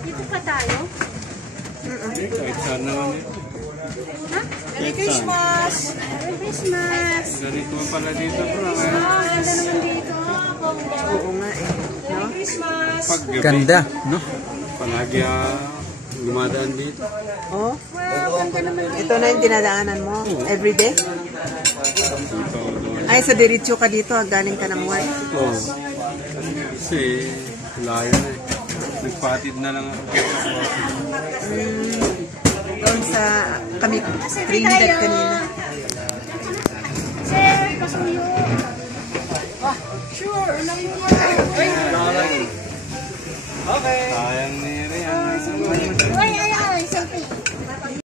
Dito pa tayo? Kahit saan naman ito. Ha? Merry Christmas! Merry Christmas! Ganito pala dito bro. Ganda naman dito. Oo nga eh. No? Merry Christmas! Paggabi, Ganda, no? palagi lumadaan dito. Oh, Wow, ganda naman dito. ito na yung dinadaanan mo. Everyday? Dito, doon. Ay, sa diretso ka dito. Galing ka ng work. Oo. Kasi layo na eh. Nagpatid na lang ako. Doon sa kami Trinidad kanina. Sir, pasuyo. Sure. Sayang ni Rian.